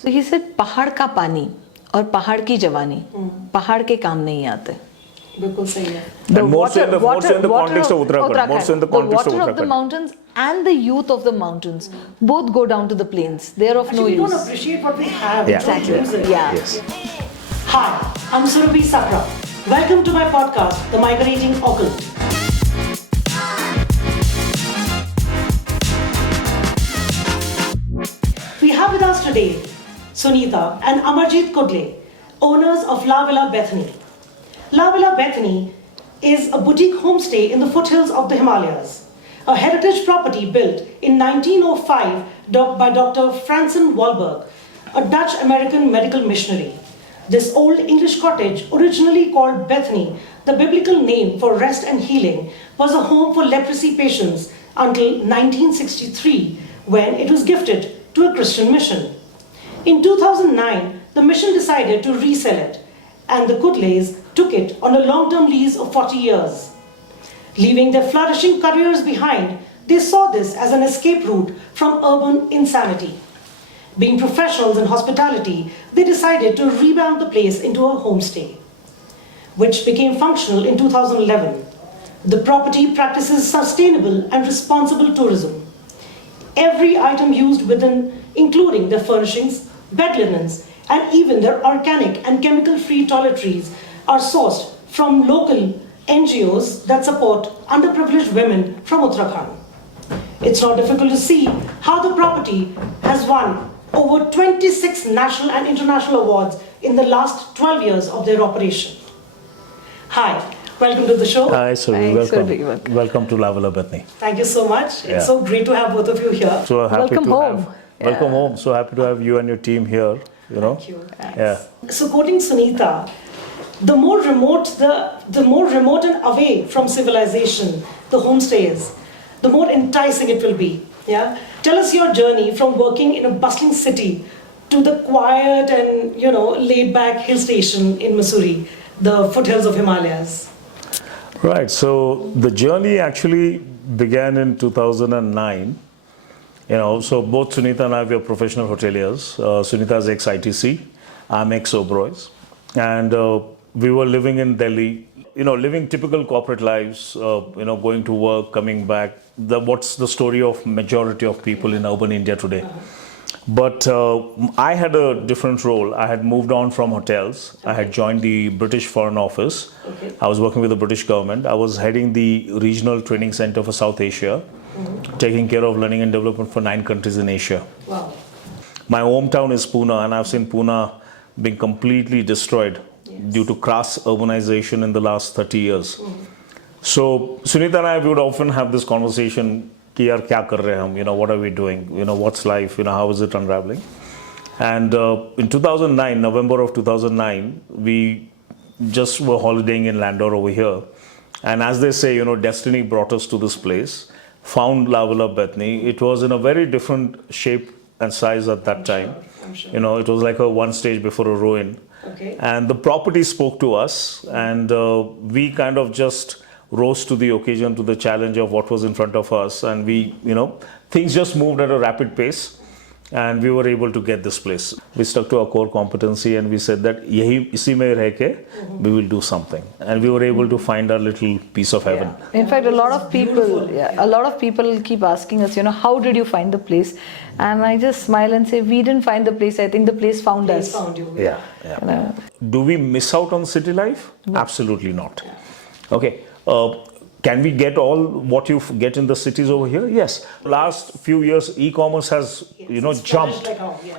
So he said, पहाड़ का पानी और पहाड़ की जवानी पहाड़ के काम नहीं आते. बिल्कुल सही है. And more so in the context of Uttarakhand. More so in the context of water of the Uttarakhand. mountains and the youth of the mountains both go down to the plains. They are of no We use. don't appreciate what we have. Yeah. We don't use it. Yeah. Yes. Hi, I'm Surabhi Sakra. Welcome to my podcast, The Migrating Occult. We have with us today Sunita and Amarjeet Kudle, owners of La Villa Bethany. La Villa Bethany is a boutique homestay in the foothills of the Himalayas, a heritage property built in 1905 by Dr. Frandsen Walburg, a Dutch-American medical missionary. This old English cottage, originally called Bethany, the biblical name for rest and healing, was a home for leprosy patients until 1963, when it was gifted to a Christian mission. In 2009, the mission decided to resell it, and the Kudles took it on a long-term lease of 40 years. Leaving their flourishing careers behind, they saw this as an escape route from urban insanity. Being professionals in hospitality, they decided to revamp the place into a homestay, which became functional in 2011. The property practices sustainable and responsible tourism. Every item used within, including their furnishings, bed linens, and even their organic and chemical-free toiletries, are sourced from local NGOs that support underprivileged women from Uttarakhand. It's not difficult to see how the property has won over 26 national and international awards in the last 12 years of their operation. Hi, welcome to the show. Hi, Surabhi. Thanks, Welcome. Surabhi. Welcome to La Villa Bethany. Thank you so much. Yeah. It's so great to have both of you here. So happy Welcome to home. have. Welcome home. So happy to have you and your team here. You know. Thank you. Yeah. So quoting Sunita, the more remote and away from civilization the homestay is, the more enticing it will be. Yeah. Tell us your journey from working in a bustling city to the quiet and laid-back hill station in Missouri, the foothills of Himalayas. Right. So the journey actually began in 2009. So both Sunita and I were professional hoteliers. Sunita is ex-ITC. I'm ex-Oberoi. And we were living in Delhi, living typical corporate lives, going to work, coming back. What's the story of majority of people in urban India today? But I had a different role. I had moved on from hotels. I had joined the British Foreign Office. Okay. I was working with the British government. I was heading the regional training center for South Asia, taking care of learning and development for 9 countries in Asia. Wow. My hometown is Pune, and I've seen Pune being completely destroyed due to crass urbanization in the last 30 years. So Sunita and I would often have this conversation, कि यार क्या कर रहे हैं हम, what are we doing, what's life, how is it unraveling. And in 2009, November of 2009, we just were holidaying in Landor over here. And as they say, destiny brought us to this place, found La Villa Bethany. It was in a very different shape and size at that time. I'm sure. It was like a one stage before a ruin. Okay. And the property spoke to us, and we kind of just rose to the occasion, to the challenge of what was in front of us. And we, things just moved at a rapid pace, and we were able to get this place. We stuck to our core competency, and we said that isi mein reh ke, we will do something. And we were able to find our little piece of heaven. In fact, a lot of people keep asking us, how did you find the place? And I just smile and say, we didn't find the place. I think the place found us. Found you. Yeah. Do we miss out on city life? No. Absolutely not. Yeah. Okay. Can we get all what you get in the cities over here? Yes. Last few years, e-commerce has, jumped,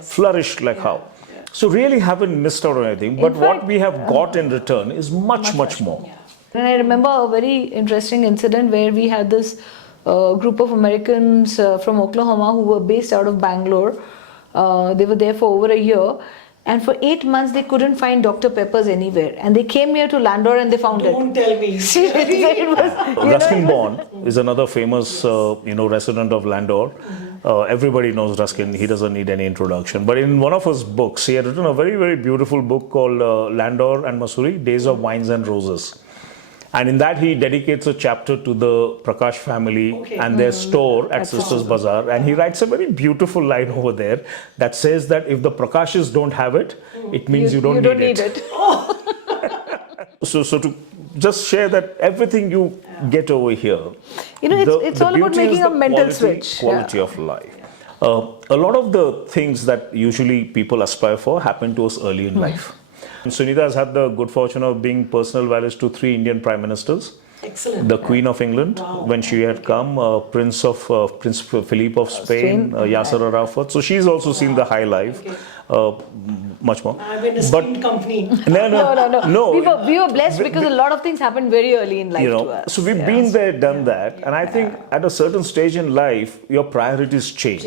flourished like how. Yeah. So really haven't missed out on anything. But In what fact, we have got in return is much more. Yeah. And I remember a very interesting incident where we had this group of Americans from Oklahoma who were based out of Bangalore. They were there for over a year. And for 8 months, they couldn't find Dr. Peppers anywhere. And they came here to Landor and they found it. Don't tell me. Seriously, it was, Ruskin Bond is another famous, resident of Landor. Everybody knows Ruskin. He doesn't need any introduction. But in one of his books, he had written a very, very beautiful book called Landor and Missouri, Days of Wines and Roses. And in that, he dedicates a chapter to the Prakash family and their store at Sisters Bazaar. And he writes a very beautiful line over there that says that if the Prakashes don't have it, it means you don't need it. So to just share that everything you get over here, it's all about making a mental switch. Quality of life. A lot of the things that usually people aspire for happen to us early in life. And Sunita has had the good fortune of being personal valet to 3 Indian prime ministers. Excellent. The Queen of England, when she had come, Prince Philippe of Spain, Yasser Arafat. So she's also seen the high life, much more. I'm in a esteemed company. No. We were blessed because a lot of things happened very early in life to us. So we've been there, done that, and I think at a certain stage in life, your priorities change.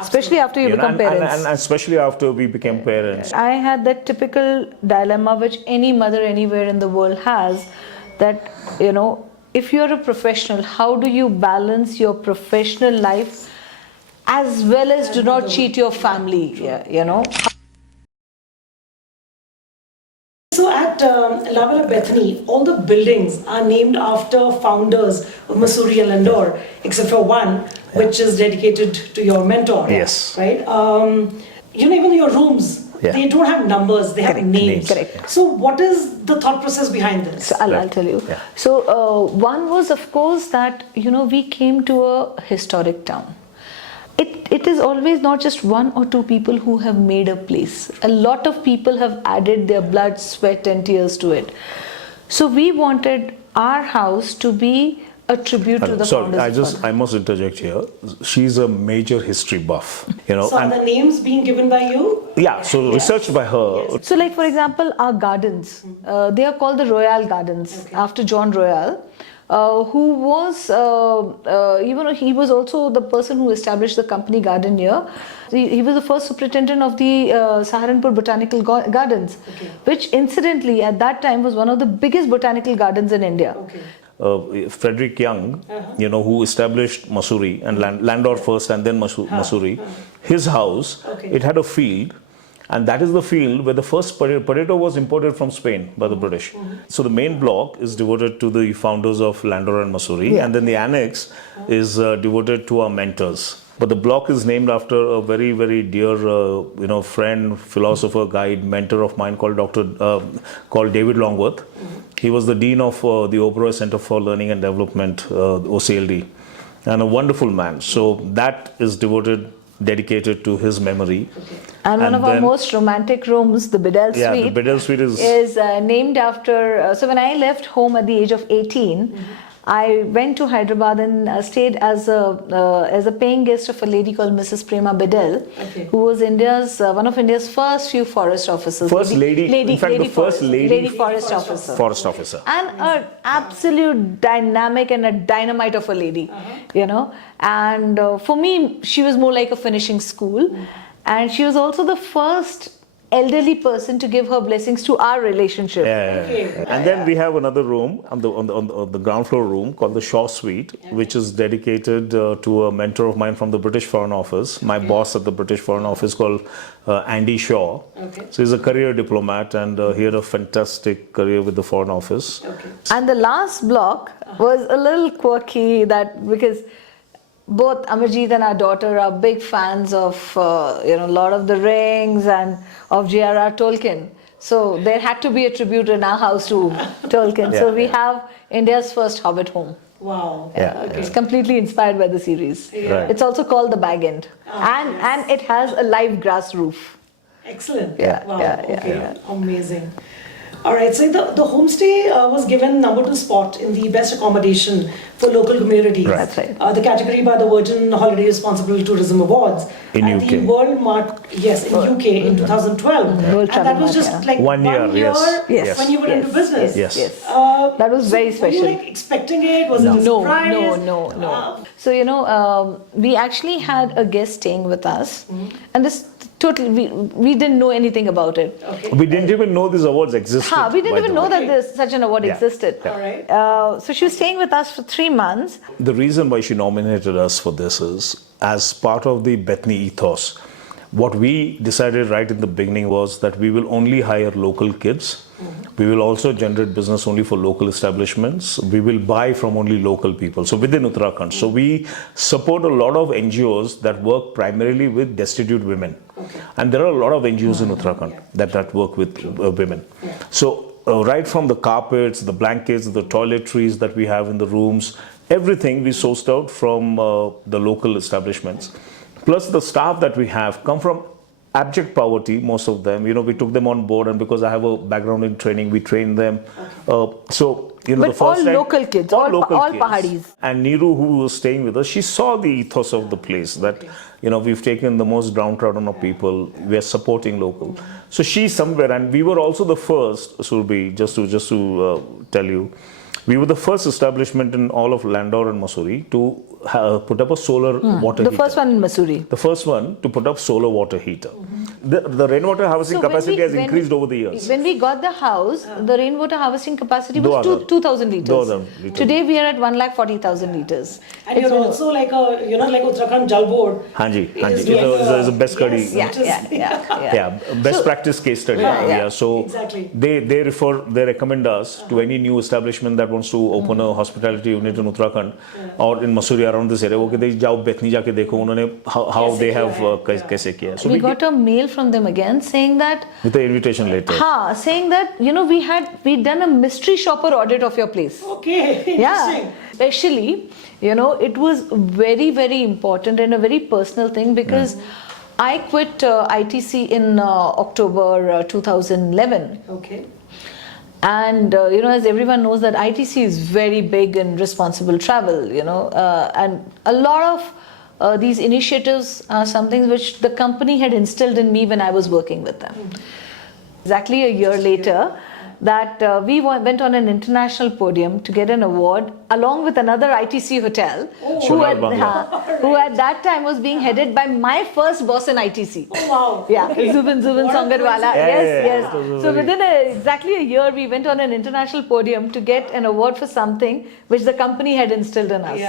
Especially after you become parents. And especially after we became parents. I had that typical dilemma which any mother anywhere in the world has, that if you're a professional, how do you balance your professional life as well as do not cheat your family? So at La Villa Bethany, all the buildings are named after founders of Mussoorie and Landor, except for one, which is dedicated to your mentor. Yes. Right? Even your rooms, they don't have numbers, they have names. Correct. So what is the thought process behind this? So I'll tell you. Yeah. So one was, of course, that we came to a historic town. It is always not just 1 or 2 people who have made a place. A lot of people have added their blood, sweat and tears to it. So we wanted our house to be a tribute to the founders. I must interject here. She's a major history buff, So are the names being given by you? Yeah, so researched by her. Yes. So like for example, our gardens, they are called the Royal Gardens after John Royal, who was, he was also the person who established the company garden here. He was the first superintendent of the Saharanpur Botanical Gardens, which incidentally at that time was one of the biggest botanical gardens in India. Frederick Young, who established Mussoorie and Landor first and then Mussoorie, his house, it had a field, and that is the field where the first potato was imported from Spain by the British. So the main block is devoted to the founders of Landor and Mussoorie, and then the annex is devoted to our mentors. But the block is named after a very, very dear, friend, philosopher, guide, mentor of mine called David Longworth. He was the dean of the Oberoi Center for Learning and Development, OCLD, and a wonderful man. So that is dedicated to his memory. And one of our most romantic rooms, the Bidel Suite. Yeah, the Bidel Suite is named after. So when I left home at the age of 18. I went to Hyderabad and stayed as a paying guest of a lady called Mrs. Prema Bidel, who was one of India's first few forest officers. First lady forest officer. Forest officer. And an absolute dynamic and a dynamite of a lady, And for me, she was more like a finishing school. And she was also the first elderly person to give her blessings to our relationship. And then we have another room on the ground floor room called the Shaw Suite, which is dedicated to a mentor of mine from the British Foreign Office. My boss at the British Foreign Office called Andy Shaw. So he's a career diplomat and he had a fantastic career with the Foreign Office. And the last block was a little quirky because both Amarjeet and our daughter are big fans of, Lord of the Rings and of J.R.R. Tolkien. So there had to be a tribute in our house to Tolkien. So we have India's first Hobbit home. Wow. It's completely inspired by the series. Right. It's also called the Bag End. And it has a live grass roof. Excellent. Wow. Amazing. All right, so the homestay was given #2 spot in the best accommodation for local communities. Right. That's right. The category by the Virgin Holiday Responsible Tourism Awards. In and UK. the World in UK in 2012. World and that was just like 1 year, yes. when you were into business. Yes. That was very special. Were you expecting it? Was it a surprise? No. So, we actually had a guest staying with us. And this totally, we didn't know anything about it. We didn't even know these awards existed. We didn't even know that such an award existed. All right. So she was staying with us for 3 months. The reason why she nominated us for this is, as part of the Bethany ethos, what we decided right in the beginning was that we will only hire local kids We will also generate business only for local establishments. We will buy from only local people, so within Uttarakhand. So we support a lot of NGOs that work primarily with destitute women. And there are a lot of NGOs in Uttarakhand that work with women. So right from the carpets, the blankets, the toiletries that we have in the rooms, everything we sourced out from the local establishments. Plus the staff that we have come from abject poverty, most of them. We took them on board, and because I have a background in training, we trained them. So, But the first all local kids, all kids. Pahadis. And Neeru, who was staying with us, she saw the ethos of the place, that, we've taken the most downtrodden of people, we are supporting local. So she's somewhere, and we were also the first, Surbi, just to tell you, we were the first establishment in all of Landaur and Mussoorie to put up a solar water heater. The first one in Mussoorie. The first one to put up solar water heater. The rainwater harvesting capacity has increased over the years. When we got the house, the rainwater harvesting capacity was 2,000 liters. 2,000 liters. Today we are at 1,40,000 liters. And you're also like like Uttarakhand Jal Board. Hanji. Is It's a best study. Yes. Yeah. Best practice case study. So Exactly. they recommend us to any new establishment that wants to open a hospitality unit in Uttarakhand or in Mussoorie around this area. Okay, they जाओ Bethany जाके देखो उन्होंने how they have कैसे किया. So we got a mail from them again saying that with the invitation letter. saying that we'd done a mystery shopper audit of your place. Okay, interesting. Yeah, especially it was very, very important and a very personal thing because I quit ITC in October 2011. Okay. And as everyone knows that ITC is very big in responsible travel, and a lot of these initiatives are something which the company had instilled in me when I was working with them. Exactly a year later, that we went on an international podium to get an award along with another ITC hotel who at that time was being headed by my first boss in ITC. Oh, wow. Yeah, Okay. Zubin Sangarwala. Yes. So within exactly a year, we went on an international podium to get an award for something which the company had instilled in us.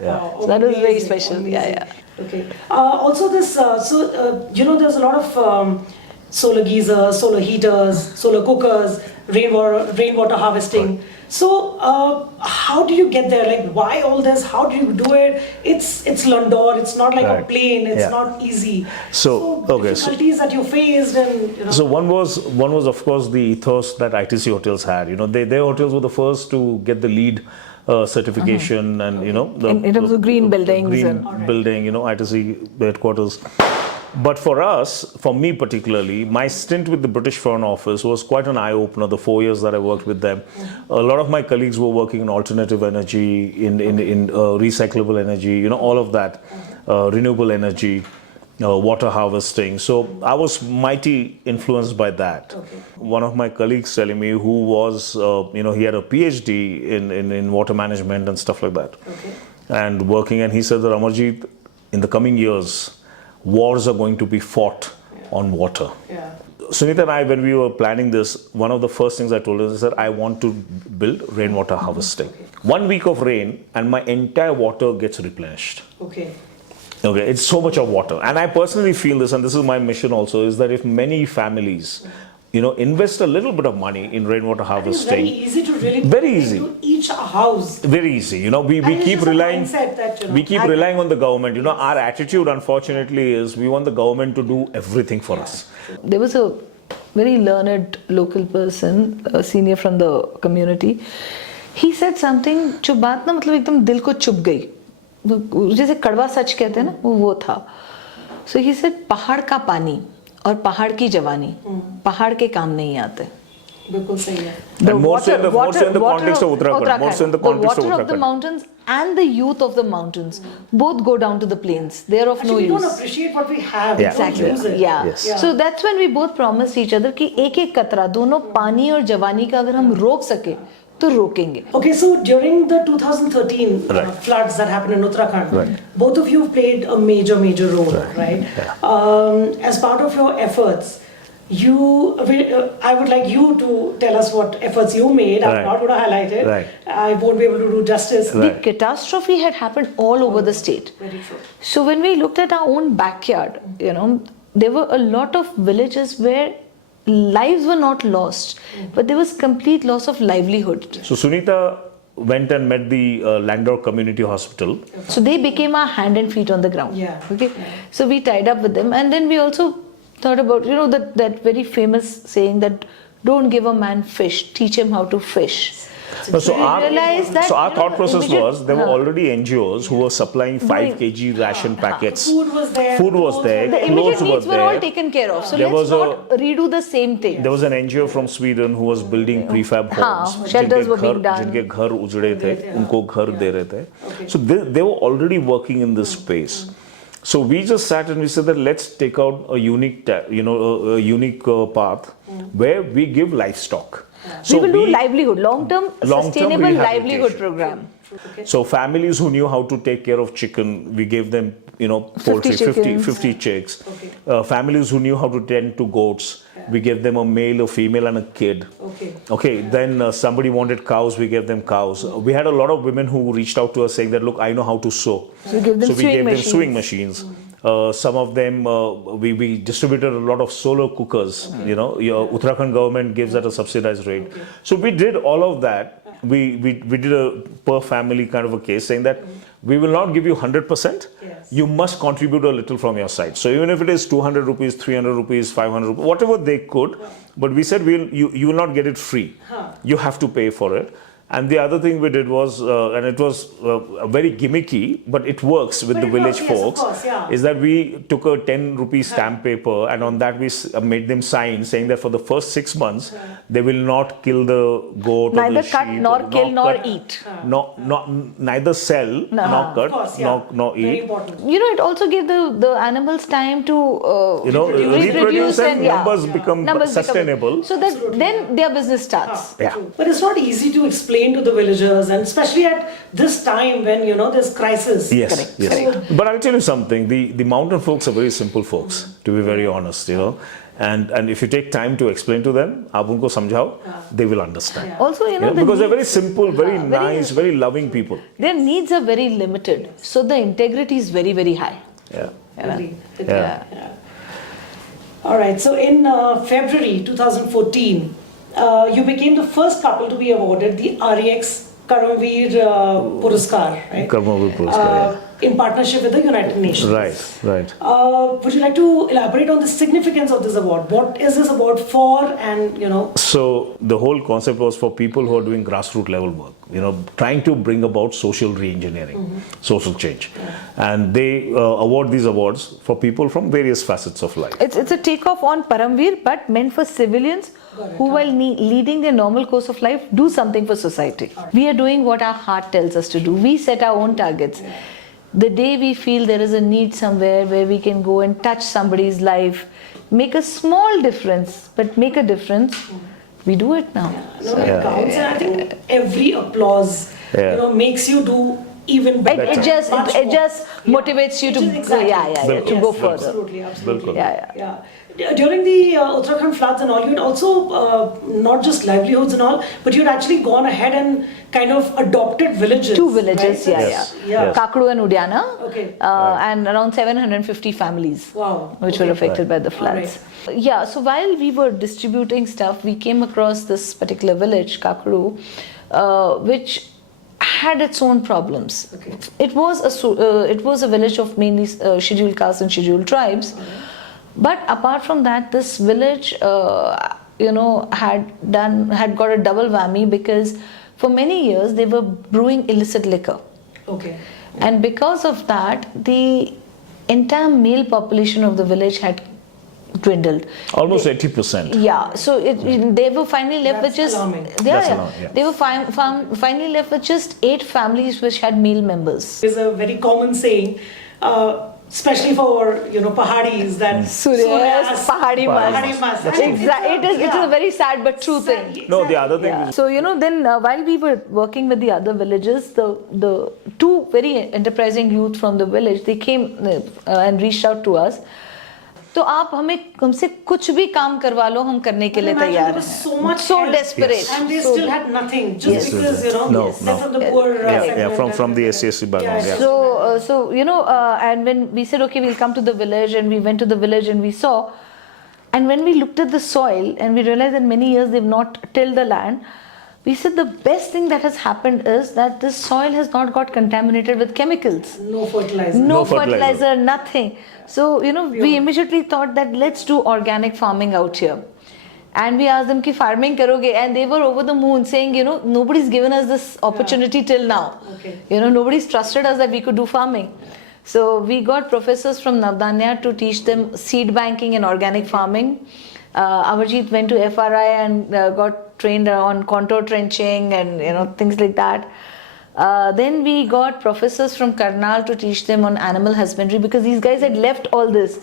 Wow, So that was very amazing, special. amazing. Yeah. Okay. Also, this there's a lot of solar geysers, solar heaters, solar cookers, rainwater harvesting. So, how do you get there? Like, why all this? How do you do it? It's Landaur. It's not like a plane. It's not easy. So difficulties that you faced, and So one was of course the ethos that ITC hotels had. Their hotels were the first to get the LEED certification, and in terms of green buildings building, ITC headquarters. But for me particularly, my stint with the British Foreign Office was quite an eye-opener, the 4 years that I worked with them. A lot of my colleagues were working in alternative energy, in recyclable energy, all of that, renewable energy, water harvesting. So I was mighty influenced by that. One of my colleagues telling me who was, he had a PhD in water management and stuff like that. And working, and he said that, Amarjeet, in the coming years, wars are going to be fought on water. Sunita and I, when we were planning this, one of the first things I told her is that I want to build rainwater harvesting. 1 week of rain and my entire water gets replenished. Okay, it's so much of water. And I personally feel this, and this is my mission also, is that if many families invest a little bit of money in rainwater harvesting. It's very easy to really very easy. To each house. Very easy. We keep relying. We keep relying on the government. Our attitude, unfortunately, is we want the government to do everything for us. There was a very learned local person, a senior from the community. He said something, जो बात ना मतलब एकदम दिल को चुभ गई. जैसे कड़वा सच कहते हैं ना, वो था. So he said, पहाड़ का पानी और पहाड़ की जवानी पहाड़ के काम नहीं आते. बिल्कुल सही है. The more so in the context of Uttarakhand. More so in the context of water of the Uttarakhand. mountains and the youth of the mountains both go down to the plains. They are of no we use. don't appreciate what we have. Exactly. We don't use it. Yes. So that's when we both promised each other कि एक एक कतरा दोनों पानी और जवानी का अगर हम रोक सके तो रोकेंगे. Okay, so during the 2013 floods that happened in Uttarakhand, both of you played a major role, right? As part of your efforts, I would like you to tell us what efforts you made. I'm not going to highlight it. I won't be able to do justice. The catastrophe had happened all over the state. Very true. So when we looked at our own backyard, there were a lot of villages where lives were not lost, but there was complete loss of livelihood. So Sunita went and met the Landor Community Hospital. So they became our hand and feet on the ground. Yeah. Okay. So we tied up with them, and then we also thought about, you know, that very famous saying that don't give a man fish, teach him how to fish. No, so we realized that, our you know, thought process immediate- was there were already NGOs who were supplying 5 kg ration packets. Food was there. Food was clothes there. were The there. immediate Clothes were needs were all there. taken care of. So There let's was a- not redo the same thing. There was an NGO from Sweden who was building prefab homes. shelters जिनके were being घर- done. जिनके घर उजड़े थे, उनको घर दे रहे थे. So they were already working in this space. So we just sat and we said that let's take out a unique, a unique path where we give livestock. We will do livelihood, long-term sustainable livelihood rehabilitation. program. So families who knew how to take care of chicken, we gave them, poultry, 50 chicks. Families who knew how to tend to goats, we gave them a male, a female, and a kid. Okay. Then somebody wanted cows, we gave them cows. We had a lot of women who reached out to us saying that, look, I know how to sew. So we gave them sewing machines. Some of them, we distributed a lot of solar cookers. Your Uttarakhand government gives at a subsidized rate. So we did all of that. We did a per family kind of a case saying that we will not give you 100%. You must contribute a little from your side. So even if it is 200 rupees, 300 rupees, 500 rupees, whatever they could, but we said you will not get it free. You have to pay for it. And the other thing we did was, and it was very gimmicky, but it works with the village folks, is that we took a 10 rupee stamp paper and on that we made them sign saying that for the first 6 months, they will not kill the goat or Neither the cut, sheep. nor or kill, nor cut, eat. Neither sell, nor cut, nor Very eat. important. It also gave the animals time to Reproduce and yeah. numbers become sustainable. So that then their business starts. Yeah. But it's not easy to explain to the villagers, and especially at this time when there's crisis. Yes, Correct, yes. But I'll tell you something. The mountain folks are very simple folks, to be very honest. And if you take time to explain to them, आप उनको समझाओ, they will understand. Also, the because they're very needs- simple, very nice, very loving people. their needs are very limited, so the integrity is very, very high. Yeah. Agree. Yeah. All right. So in February 2014, you became the first couple to be awarded the REX Karamveer Puruskar, right? Karamveer Puruskar, in partnership with the United Nations. Right. Would you like to elaborate on the significance of this award? What is this award for? And So the whole concept was for people who are doing grassroots level work, trying to bring about social re-engineering, social change. And they award these awards for people from various facets of life. It's a takeoff on Paramveer, but meant for civilians who, while leading their normal course of life, do something for society. We are doing what our heart tells us to do. We set our own targets. The day we feel there is a need somewhere where we can go and touch somebody's life, make a small difference, but make a difference, we do it now. it counts. And I think every applause, makes you do even better. It just motivates you to Exactly. to go further. Absolutely. Yeah. During the Uttarakhand floods and all, you had also not just livelihoods and all, but you had actually gone ahead and kind of adopted villages. 2 villages, right? Yes. Kakadu and Udiana, Okay. and around 750 families, Wow. which were affected by the floods. Yeah, so while we were distributing stuff, we came across this particular village, Kakadu, which had its own problems. Okay. It was a village of mainly scheduled castes and scheduled tribes. But apart from that, this village, had got a double whammy because for many years they were brewing illicit liquor. Okay. And because of that, the entire male population of the village had dwindled. Almost 80%. Yeah, so they were finally left with That's just alarming. That's alarming, yeah. They were finally left with just 8 families which had male members. There's a very common saying, especially for Pahadis, that Suryas, Pahadi Pahadi Mast. Mast. Exactly, it is a very sad but true thing. No, the other thing Yeah. is, So then while we were working with the other villages, the 2 very enterprising youth from the village, they came and reached out to us. तो आप हमसे कुछ भी काम करवा लो, हम करने के लिए तैयार हैं. So much So help, desperate. and they So- still had nothing, just because No, they're from the poor segment from the SCSC background. Yeah. So and when we said okay, we'll come to the village, and we went to the village and we saw, And when we looked at the soil and we realized that many years they've not tilled the land, we said the best thing that has happened is that this soil has not got contaminated with chemicals. No fertilizer. No fertilizer. fertilizer, nothing. So, we immediately thought that let's do organic farming out here. And we asked them ki farming karoge, and they were over the moon saying, nobody's given us this opportunity till now. Okay. Nobody's trusted us that we could do farming. So we got professors from Navdanya to teach them seed banking and organic farming. Amarjeet went to FRI and got trained on contour trenching and things like that. Then we got professors from Karnal to teach them on animal husbandry, because these guys had left all this.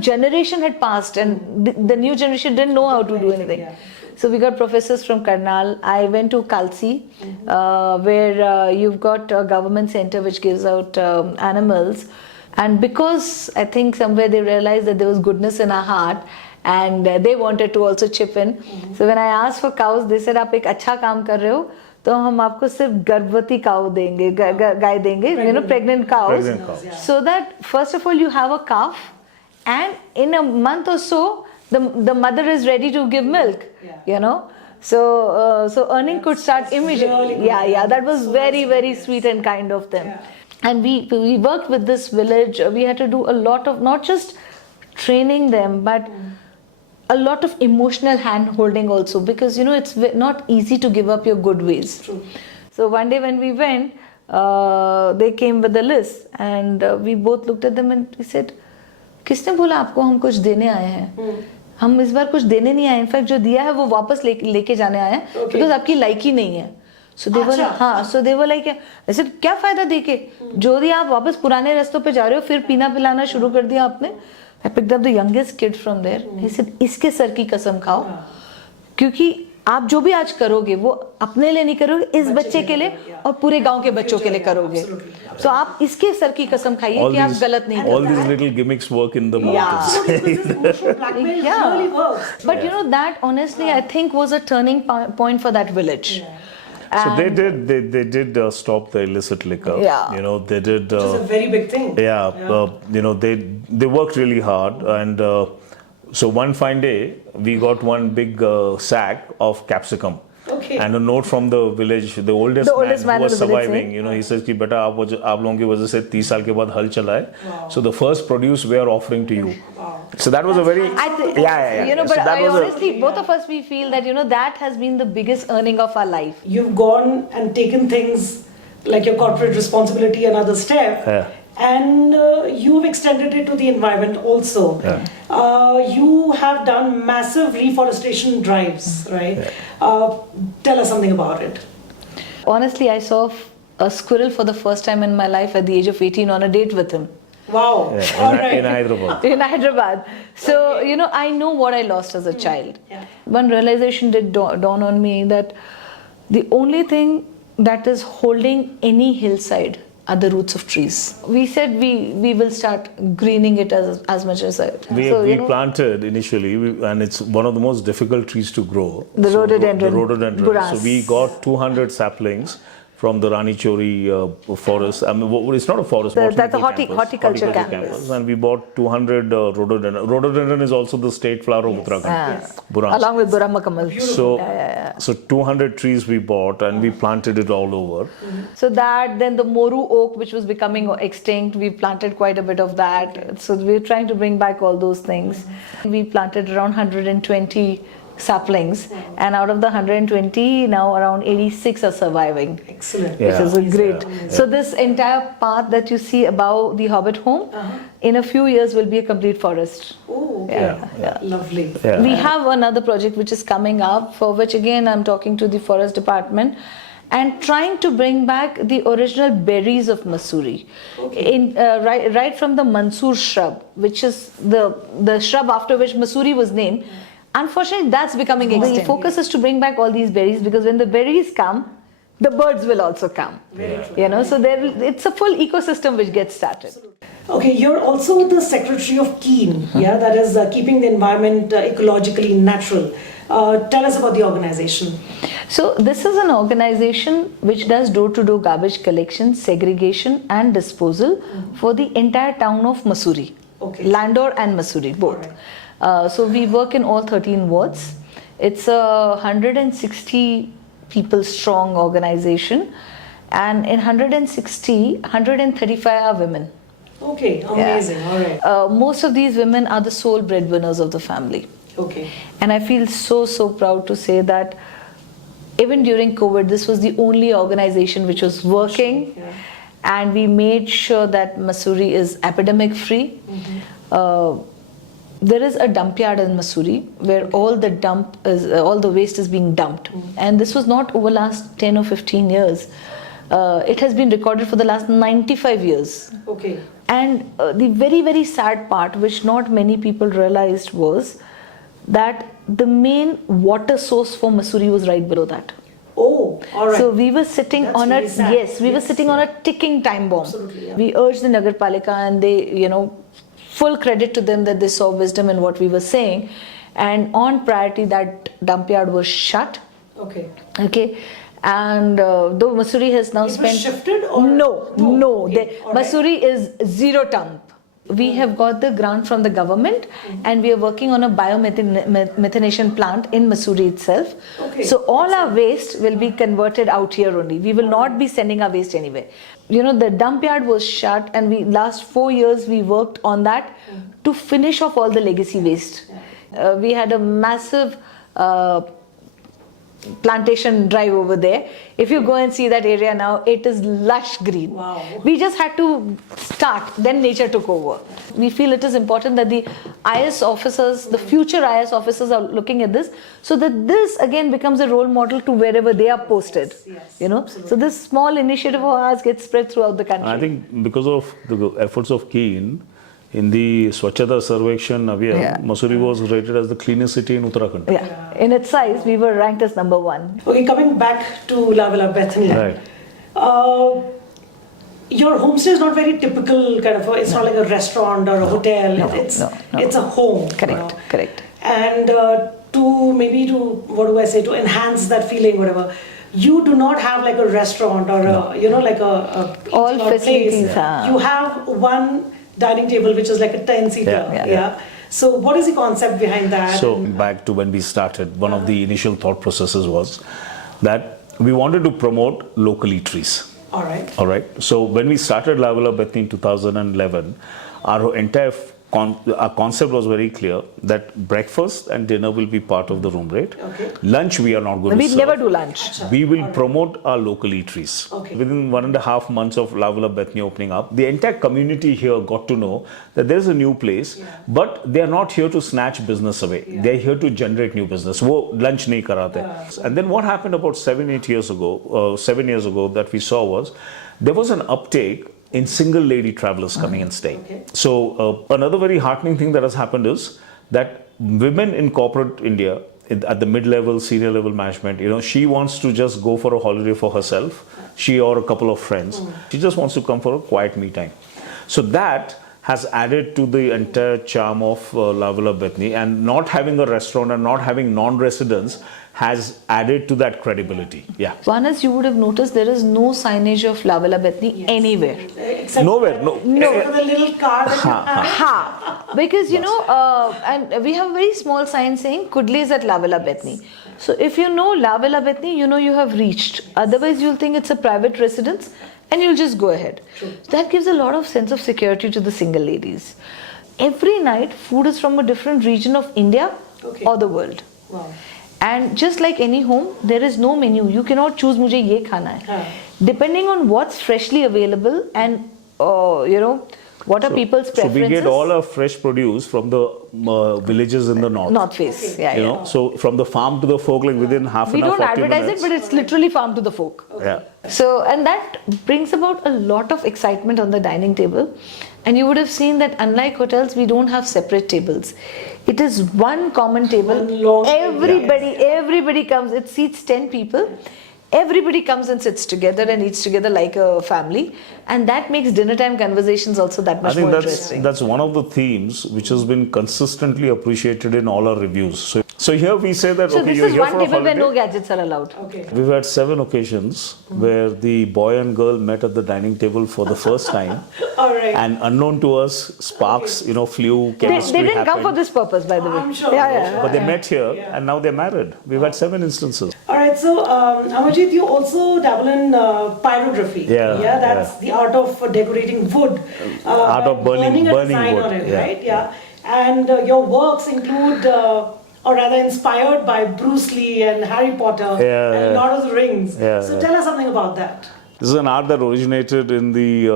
Generation had passed and the new generation didn't know how to do anything. Yeah. So we got professors from Karnal. I went to Kalsi, where you've got a government center which gives out animals. And because I think somewhere they realized that there was goodness in our heart, and they wanted to also chip in. So when I asked for cows, they said, "आप एक अच्छा काम कर रहे हो, तो हम आपको सिर्फ गर्भवती cow देंगे, गाय देंगे, pregnant cows, so that first of all you have a calf, and in a month or so the mother is ready to give milk, So earning could start immediately. Really Yeah, that was so very, nice. very sweet and kind of them. Yeah. And we worked with this village. We had to do a lot of not just training them, but a lot of emotional hand holding also, because it's not easy to give up your good ways. True. So one day when we went, they came with a list, and we both looked at them and we said, किसने बोला आपको हम कुछ देने आए हैं? हम इस बार कुछ देने नहीं आए, इनफैक्ट जो दिया है वो वापस लेके जाने आए हैं, बिकॉज आपकी लायकी नहीं है. So they were so they were like, I said, क्या फायदा देके, जो दिया आप वापस पुराने रास्तों पे जा रहे हो, फिर पीना पिलाना शुरू कर दिया आपने. I picked up the youngest kid from there. He said, इसके सर की कसम खाओ, क्योंकि आप जो भी आज करोगे वो अपने लिए नहीं करोगे, इस बच्चे के लिए और पूरे गांव के बच्चों के लिए करोगे. So आप इसके सर की कसम खाइए कि आप गलत नहीं all कर. these little gimmicks work in the motives. Yeah. Really works. But that honestly I think was a turning point for that village. So they did stop the illicit liquor. Yeah. They did. Which is a very big thing. They worked really hard, and so one fine day we got one big sack of capsicum. Okay. And a note from the village, the oldest man who was surviving, he says कि बेटा आप लोगों की वजह से 30 साल के बाद हल चला है, so the first produce we are offering to you. So that was a very But so that was honestly, both of us, we feel that that has been the biggest earning of our life. You've gone and taken things like your corporate responsibility another step, and you've extended it to the environment also. You have done massive reforestation drives, right? Tell us something about it. Honestly, I saw a squirrel for the first time in my life at the age of 18 on a date with him. Wow. in Hyderabad. In Hyderabad. So, I know what I lost as a child. Yeah. One realization did dawn on me that the only thing that is holding any hillside are the roots of trees. We said we will start greening it as much as we planted initially, and it's one of the most difficult trees to grow. The rhododendron. So we got 200 saplings from the Rani Chori forest. I mean, it's not a forest. That's a horticulture campus. And we bought 200 rhododendron. Rhododendron is also the state flower of Uttarakhand. Burans. Along with Burama Kamal. So 200 trees we bought, and we planted it all over. So then the Moru oak, which was becoming extinct, we planted quite a bit of that. So we're trying to bring back all those things. We planted around 120 saplings, and out of the 120, now around 86 are surviving. Excellent. Which is great. So this entire path that you see above the Hobbit home, in a few years will be a complete forest. Oh, okay. Lovely. Yeah. We have another project which is coming up, for which again I'm talking to the forest department and trying to bring back the original berries of Mussoorie. Right from the Mansoor shrub, which is the shrub after which Mussoorie was named. Unfortunately, that's becoming extinct. The focus is to bring back all these berries, because when the berries come, the birds will also come. So it's a full ecosystem which gets started. Okay, you're also the secretary of KEEN, that is keeping the environment ecologically natural. Tell us about the organization. So this is an organization which does door-to-door garbage collection, segregation and disposal for the entire town of Mussoorie. Okay. Landor and Mussoorie, both. So we work in all 13 wards. It's a 160 people strong organization, and in 160, 135 are women. Okay, amazing. All right. Most of these women are the sole breadwinners of the family. Okay. And I feel so proud to say that even during COVID, this was the only organization which was working, Yeah. and we made sure that Mussoorie is epidemic free. There is a dump yard in Mussoorie where all the waste is being dumped, and this was not over last 10 or 15 years. It has been recorded for the last 95 years. Okay. And the very sad part, which not many people realized, was that the main water source for Mussoorie was right below that. Oh, all right. So we were sitting That's on really sad. we were sitting on a ticking time bomb. Absolutely, yeah. We urged the Nagarpalika, and they, full credit to them that they saw wisdom in what we were saying. And on priority, that dump yard was shut. Okay. Okay. And though Mussoorie has now It spent... was shifted or? No. Okay. All right. Mussoorie is zero dump. We have got the grant from the government, and we are working on a biomethanation plant in Mussoorie itself. Okay. So all our waste will be converted out here only. We will not be sending our waste anywhere. The dump yard was shut, and last 4 years we worked on that to finish off all the legacy waste. We had a massive plantation drive over there. If you go and see that area now, it is lush green. Wow. We just had to start, then nature took over. We feel it is important that the IS officers, the future IS officers, are looking at this, so that this again becomes a role model to wherever they are posted. Yes, So this small initiative of ours gets spread throughout the country. I think because of the efforts of Keen, in the Swachhata Sarvekshan Abhiyan, Mussoorie was rated as the cleanest city in Uttarakhand. Yeah. In its size, we were ranked as number 1. Okay, coming back to La Villa Bethany. Right. Your homestay is not very typical kind of, it's not like a restaurant or a hotel. It's a home. Correct. And to enhance that feeling, whatever, you do not have like a restaurant or All facilities. You have one dining table which is like a 10-seater. Yeah. So what is the concept behind that? So back to when we started, one of the initial thought processes was that we wanted to promote local eateries. All right. All right. So when we started La Villa Bethany in 2011, our entire our concept was very clear that breakfast and dinner will be part of the room rate. Okay. Lunch we are not going to serve. We never do lunch. We will promote our local eateries. Okay. Within 1.5 months of La Villa Bethany opening up, the entire community here got to know that there is a new place, but they are not here to snatch business away. They are here to generate new business. Wo lunch nahi karate. And then what happened about 7 years ago that we saw was there was an uptake in single lady travelers coming and staying. Okay. So another very heartening thing that has happened is that women in corporate India, at the mid-level, senior level management, she wants to just go for a holiday for herself, she or a couple of friends. She just wants to come for a quiet me time. So that has added to the entire charm of La Villa Bethany, and not having a restaurant and not having non-residents has added to that credibility. Yeah. One is, you would have noticed there is no signage of La Villa Bethany anywhere. Except Nowhere, except for the little car that you have. Because and we have a very small sign saying Kudles at La Villa Bethany. So if you know La Villa Bethany, you have reached. Otherwise, you'll think it's a private residence and you'll just go ahead. True. That gives a lot of sense of security to the single ladies. Every night, food is from a different region of India or the world. Wow. And just like any home, there is no menu. You cannot choose mujhe ye khana hai. Depending on what's freshly available and what are people's preferences. So we get all our fresh produce from the villages in the North face. Okay. So from the farm to the folk, like within half an hour, 40 minutes. We don't advertise it, but it's literally farm to the folk. Yeah. So, and that brings about a lot of excitement on the dining table. And you would have seen that unlike hotels, we don't have separate tables. It is one common table. One long table. Everybody comes. It seats 10 people. Everybody comes and sits together and eats together like a family, and that makes dinner time conversations also that much more interesting. That's one of the themes which has been consistently appreciated in all our reviews. So So here we say that, So okay, this you're is here one for a table where holiday. no gadgets are allowed. Okay. We've had 7 occasions where the boy and girl met at the dining table for the first time. All right. And unknown to us, sparks, flew, They chemistry didn't come happened. for this purpose, by the way. I'm sure. Yeah. But they met here and now they're married. We've had 7 instances. All right, so Amarjeet, you also dabble in pyrography. Yeah, That's the art of decorating wood. Art of burning a design wood, on it, yeah. right? Yeah. And your works include, or rather inspired by Bruce Lee and Harry Potter and Lord of the Rings. So tell us something about that. This is an art that originated in the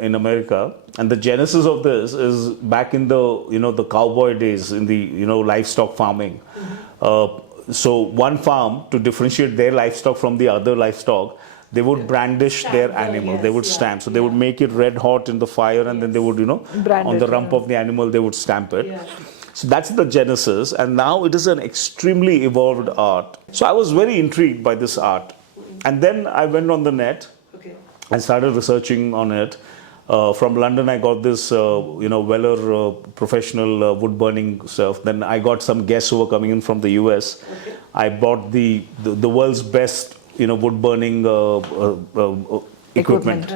in America, and the genesis of this is back in the the cowboy days in the livestock farming. So one farm, to differentiate their livestock from the other livestock, they would brandish their animal. They would stamp. So they would make it red hot in the fire, and then they would Brand on it, the rump of the animal they would stamp it. So that's the genesis, and now it is an extremely evolved art. So I was very intrigued by this art, and then I went on the net. I started researching on it. From London, I got this, Weller professional wood burning stuff. Then I got some guests who were coming in from the US. I bought the world's best, wood burning equipment.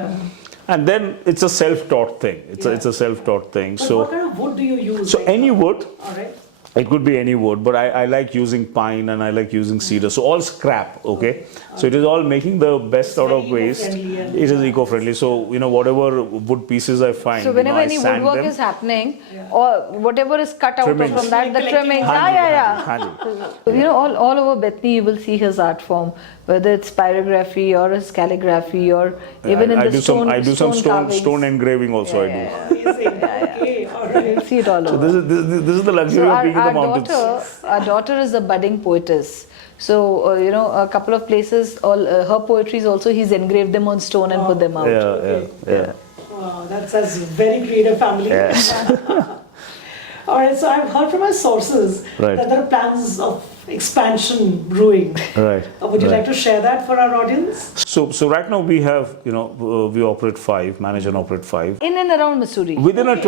And then it's a self-taught thing. It's a self-taught thing. But So what kind of wood do you use? so any wood. All right. It could be any wood, but I like using pine and I like using cedar. So all scrap, okay? So it is all making the best out of waste. It is eco-friendly. So, whatever wood pieces I find, So whenever I any sand woodwork them. is happening, or whatever is cut out Trimmings. from that, the trimmings. Handy. All over Bethany, you will see his art form, whether it's pyrography or his calligraphy or even in I the do some carvings. stone engraving also. I do. Amazing. Okay, all right. You'll see it all over. This is the luxury of being in the mountains. Our daughter is a budding poetess. So, a couple of places, all her poetries also, he's engraved them on stone and put them out. Yeah. Wow, that's a very creative family. All right, so I've heard from my sources that there are plans of expansion brewing. Right. Would you like to share that for our audience? So right now we have, we operate 5, manage and operate 5. In and around Missouri. Within a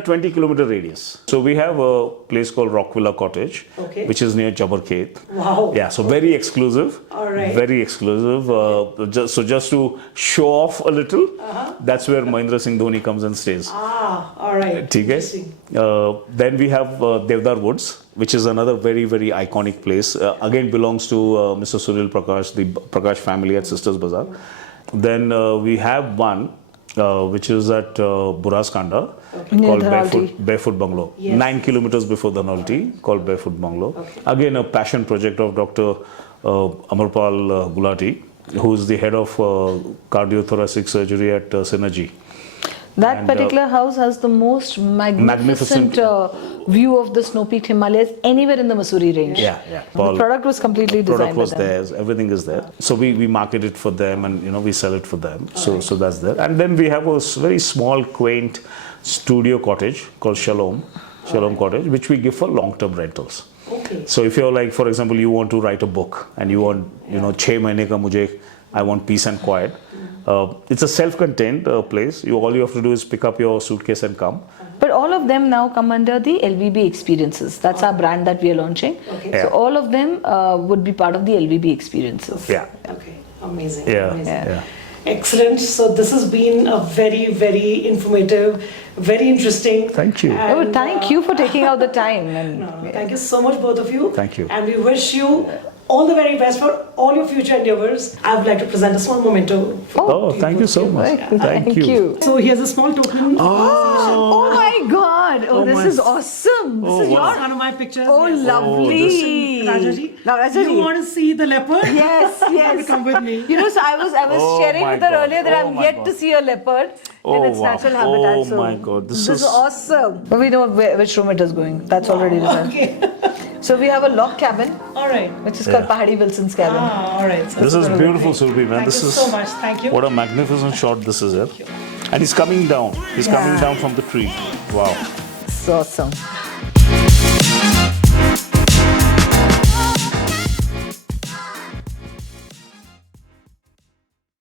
20 kilometer radius. So we have a place called Rock Villa Cottage, which is near Jabarkhet. Wow. Yeah, so very exclusive. All right. Very exclusive. Just to show off a little, that's where Mahendra Singh Dhoni comes and stays. All right. Interesting. Then we have Devdar Woods, which is another very, very iconic place. Again belongs to Mr. Sunil Prakash, the Prakash family at Sisters Bazaar. Then we have one which is at Buraskanda called Barefoot Bungalow. 9 kilometers before the Dhanolti, called Barefoot Bungalow. Again, a passion project of Dr. Amarpal Gulati, who is the head of cardiothoracic surgery at Synergy. That particular house has the most magnificent view of the snow-peaked Himalayas anywhere in the Missouri range. Yeah. The product was completely designed Product was by them. theirs, everything is there. So we market it for them and we sell it for them. So that's there. And then we have a very small, quaint studio cottage called Shalom Cottage, which we give for long-term rentals. Okay. So if you're like, for example, you want to write a book and you want, 6 mahine ka mujhe, I want peace and quiet. It's a self-contained place. All you have to do is pick up your suitcase and come. But all of them now come under the LVB Experiences. That's our brand that we are launching. So all of them would be part of the LVB Experiences. Yeah. Okay. Amazing. Yeah. Amazing. Yeah. Excellent. So this has been a very, very informative, very interesting. Thank you. And, thank you for taking out the time. Thank you so much, both of you. Thank you. And we wish you all the very best for all your future endeavors. I would like to present a small memento. Thank you so much. Thank you. So here's a small token. Oh my God! This is awesome. This is One of my pictures. Oh, yes. lovely. Rajaji, you want to see the leopard? Yes. Come with me. So I was sharing with her earlier that I'm yet to see a leopard in its natural habitat. Oh so my God, this is is awesome. But we know which room it is going. That's already decided. Okay. So we have a log cabin, All right. which is called Pahadi Wilson's cabin. All right. So This is beautiful, Surabhi, man. Thank This you is so much. Thank you. What a magnificent shot this is, yeah. And he's coming down. He's coming down from the tree. Wow. It's awesome.